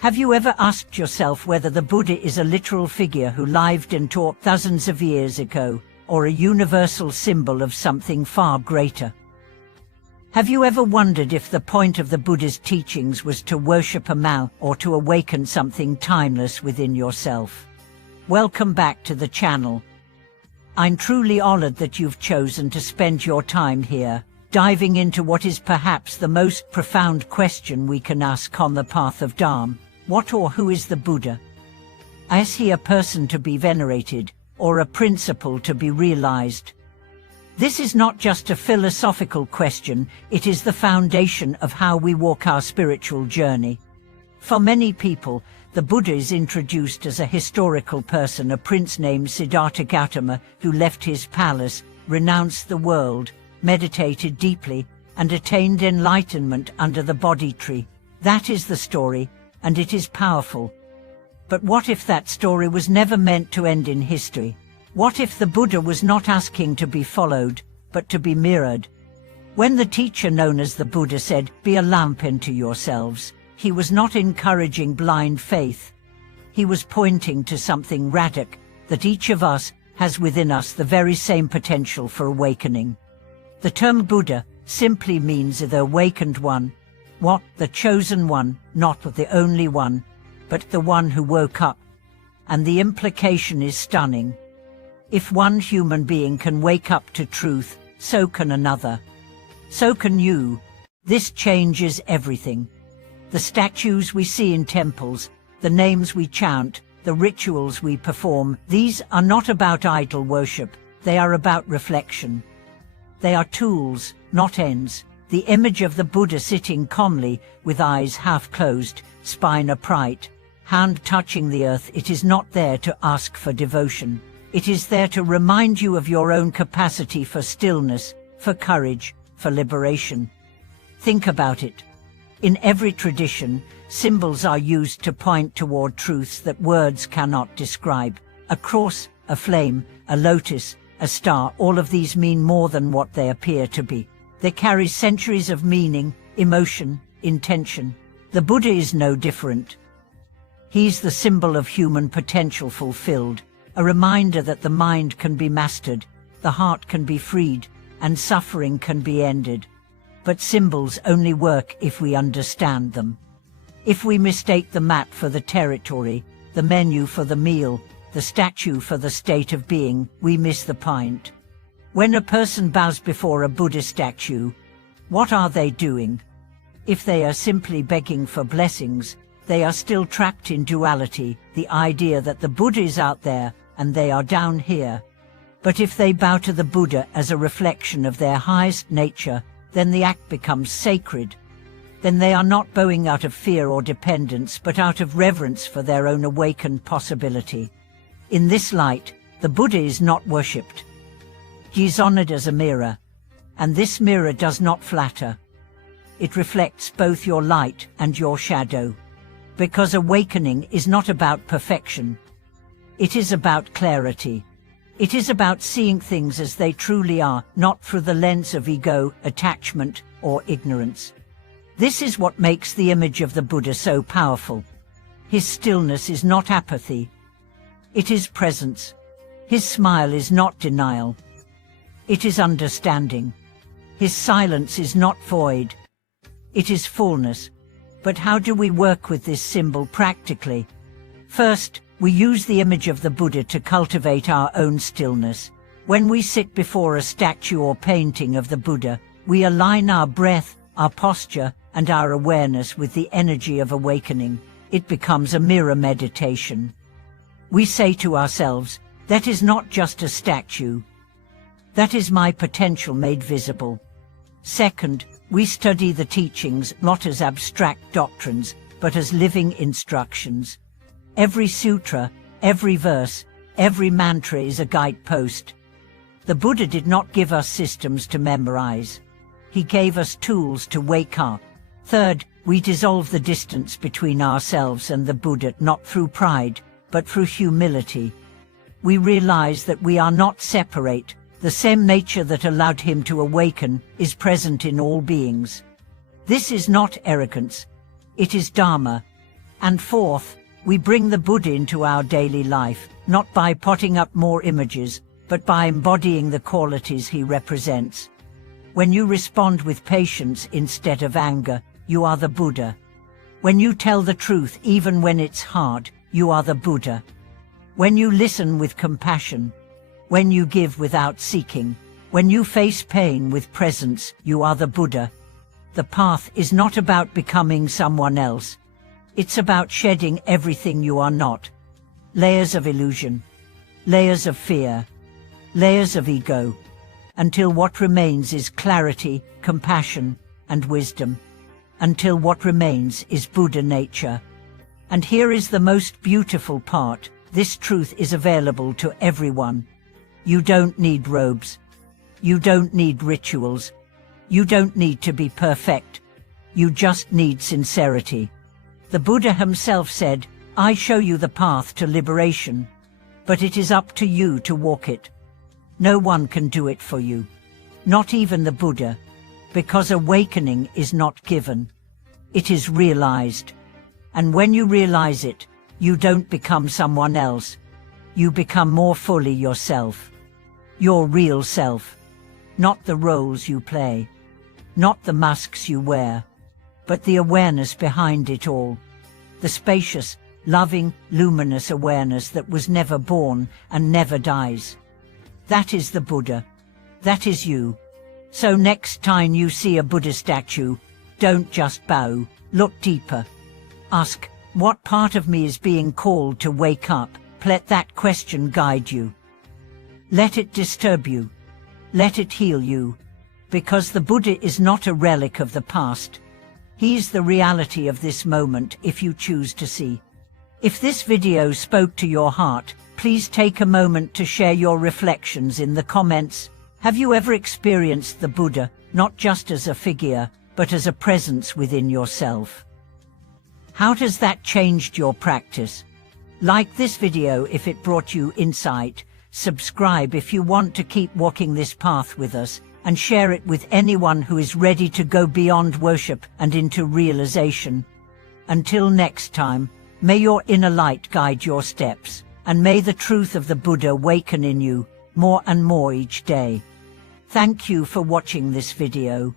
Have you ever asked yourself whether the Buddha is a literal figure who lived and taught thousands of years ago, or a universal symbol of something far greater? Have you ever wondered if the point of the Buddha's teachings was to worship a Mao or to awaken something timeless within yourself? Welcome back to the channel. I'm truly honored that you've chosen to spend your time here, diving into what is perhaps the most profound question we can ask on the path of Dharma. What or who is the Buddha? Is he a person to be venerated, or a principle to be realized? This is not just a philosophical question, it is the foundation of how we walk our spiritual journey. For many people, the Buddha is introduced as a historical person, a prince named Siddhartha Gautama who left his palace, renounced the world, meditated deeply, and attained enlightenment under the Bodhi tree. That is the story, and it is powerful. But what if that story was never meant to end in history? What if the Buddha was not asking to be followed, but to be mirrored? When the teacher known as the Buddha said, "Be a lamp unto yourselves," he was not encouraging blind faith. He was pointing to something radical, that each of us has within us the very same potential for awakening. The term Buddha simply means the awakened one. What? The chosen one, not the only one, but the one who woke up. And the implication is stunning. If one human being can wake up to truth, so can another. So can you. This changes everything. The statues we see in temples, the names we chant, the rituals we perform, these are not about idol worship, they are about reflection. They are tools, not ends. The image of the Buddha sitting calmly, with eyes half closed, spine upright, hand touching the earth, it is not there to ask for devotion. It is there to remind you of your own capacity for stillness, for courage, for liberation. Think about it. In every tradition, symbols are used to point toward truths that words cannot describe. A cross, a flame, a lotus, a star, all of these mean more than what they appear to be. They carry centuries of meaning, emotion, intention. The Buddha is no different. He's the symbol of human potential fulfilled, a reminder that the mind can be mastered, the heart can be freed, and suffering can be ended. But symbols only work if we understand them. If we mistake the map for the territory, the menu for the meal, the statue for the state of being, we miss the point. When a person bows before a Buddha statue, what are they doing? If they are simply begging for blessings, they are still trapped in duality, the idea that the Buddha is out there and they are down here. But if they bow to the Buddha as a reflection of their highest nature, then the act becomes sacred. Then they are not bowing out of fear or dependence, but out of reverence for their own awakened possibility. In this light, the Buddha is not worshipped. He is honored as a mirror, and this mirror does not flatter. It reflects both your light and your shadow. Because awakening is not about perfection. It is about clarity. It is about seeing things as they truly are, not through the lens of ego, attachment, or ignorance. This is what makes the image of the Buddha so powerful. His stillness is not apathy. It is presence. His smile is not denial. It is understanding. His silence is not void. It is fullness. But how do we work with this symbol practically? First, we use the image of the Buddha to cultivate our own stillness. When we sit before a statue or painting of the Buddha, we align our breath, our posture, and our awareness with the energy of awakening. It becomes a mirror meditation. We say to ourselves, that is not just a statue. That is my potential made visible. Second, we study the teachings not as abstract doctrines, but as living instructions. Every sutra, every verse, every mantra is a guidepost. The Buddha did not give us systems to memorize. He gave us tools to wake up. Third, we dissolve the distance between ourselves and the Buddha not through pride, but through humility. We realize that we are not separate. The same nature that allowed him to awaken is present in all beings. This is not arrogance. It is Dharma. And fourth, we bring the Buddha into our daily life, not by potting up more images, but by embodying the qualities he represents. When you respond with patience instead of anger, you are the Buddha. When you tell the truth even when it's hard, you are the Buddha. When you listen with compassion, when you give without seeking, when you face pain with presence, you are the Buddha. The path is not about becoming someone else. It's about shedding everything you are not. Layers of illusion, layers of fear, layers of ego, until what remains is clarity, compassion, and wisdom. Until what remains is Buddha nature. And here is the most beautiful part: this truth is available to everyone. You don't need robes. You don't need rituals. You don't need to be perfect. You just need sincerity. The Buddha himself said, "I show you the path to liberation, but it is up to you to walk it." No one can do it for you, not even the Buddha, because awakening is not given. It is realized. And when you realize it, you don't become someone else. You become more fully yourself. Your real self. Not the roles you play. Not the masks you wear. But the awareness behind it all. The spacious, loving, luminous awareness that was never born and never dies. That is the Buddha. That is you. So next time you see a Buddha statue, don't just bow, look deeper. Ask, what part of me is being called to wake up? Let that question guide you. Let it disturb you. Let it heal you. Because the Buddha is not a relic of the past. He is the reality of this moment if you choose to see. If this video spoke to your heart, please take a moment to share your reflections in the comments. Have you ever experienced the Buddha, not just as a figure, but as a presence within yourself? How has that changed your practice? Like this video if it brought you insight, subscribe if you want to keep walking this path with us, and share it with anyone who is ready to go beyond worship and into realization. Until next time, may your inner light guide your steps, and may the truth of the Buddha awaken in you more and more each day. Thank you for watching this video.